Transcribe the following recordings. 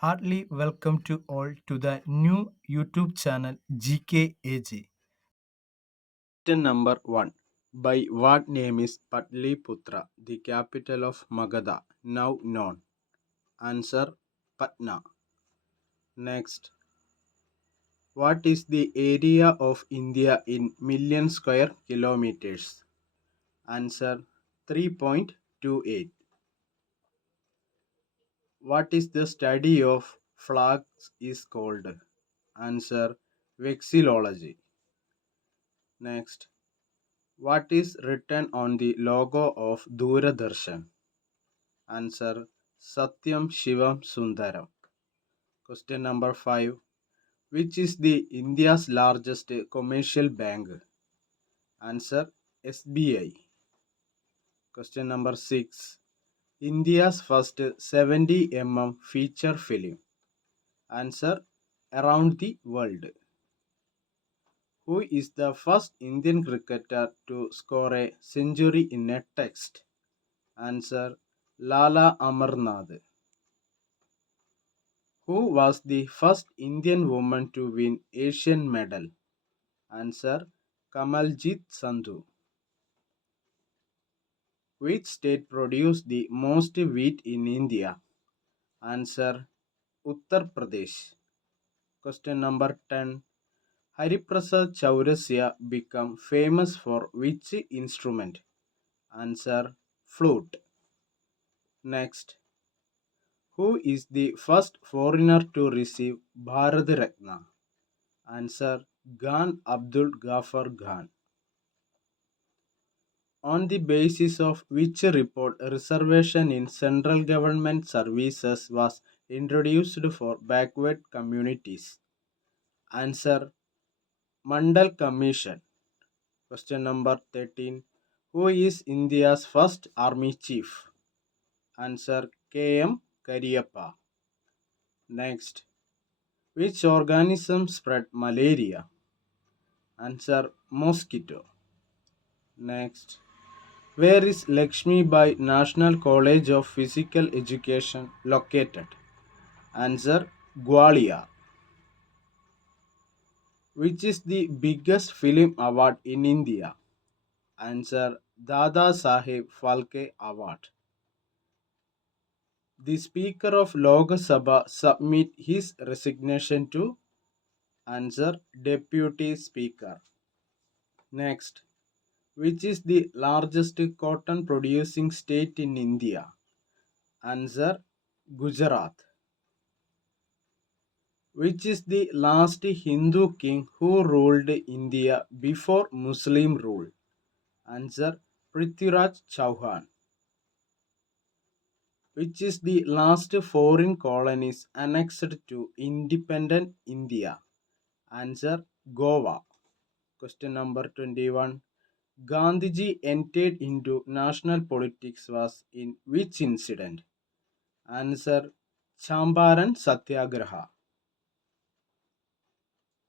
Heartily welcome to all to the new YouTube channel GKAG. Question number 1. By what name is Patliputra, the capital of Magadha, now known? Answer: Patna. Next. What is the area of India in million square kilometers? Answer: 3.28. What is the study of flags is called? Answer: vexillology. Next. What is written on the logo of Doordarshan? Answer: Satyam Shivam Sundaram. Question number 5. Which is the India's largest commercial bank? Answer: SBI. Question number 6. India's first 70 feature film. Answer: Around the World. Who is the first Indian cricketer to score a century in a test? Answer: Lala Amarnath. Who was the first Indian woman to win Asian medal? Answer: Kamaljit Sandhu. Which state produced the most wheat in India? Answer: Uttar Pradesh. Question number 10. Hariprasad Chaurasia became famous for which instrument? Answer: flute. Next. Who is the first foreigner to receive Bharat Ratna? Answer: Khan Abdul Ghaffar Khan. On the basis of which report reservation in central government services was introduced for backward communities? Answer: Mandal Commission. Question number 13. Who is India's first army chief? Answer: KM Kariyappa. Next. Which organism spread malaria? Answer: mosquito. Next. Where is Lakshmi Bai National College of Physical Education located? Answer: Gwalior. Which is the biggest film award in India? Answer: Dada Saheb Phalke Award. The Speaker of Lok Sabha submit his resignation to? Answer: Deputy Speaker. Next. Which is the largest cotton producing state in India? Answer: Gujarat. Which is the last Hindu king who ruled India before Muslim rule? Answer: Prithviraj Chauhan. Which is the last foreign colonies annexed to independent India? Answer: Goa. Question number 21. Gandhiji entered into national politics was in which incident? Answer: Champaran Satyagraha.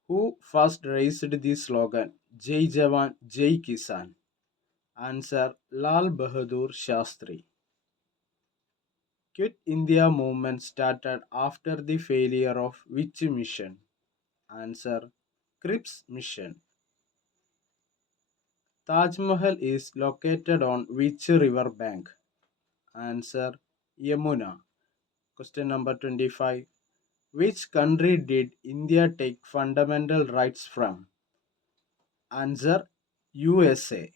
Who first raised the slogan Jai Jawan, Jai Kisan? Answer: Lal Bahadur Shastri. Quit India movement started after the failure of which mission? Answer: Cripps mission. Taj Mahal is located on which river bank? Answer: Yamuna. Question number 25. Which country did India take fundamental rights from? Answer: USA.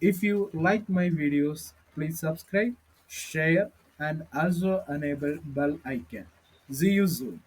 If you like my videos, please subscribe, share and also enable bell icon. See you soon.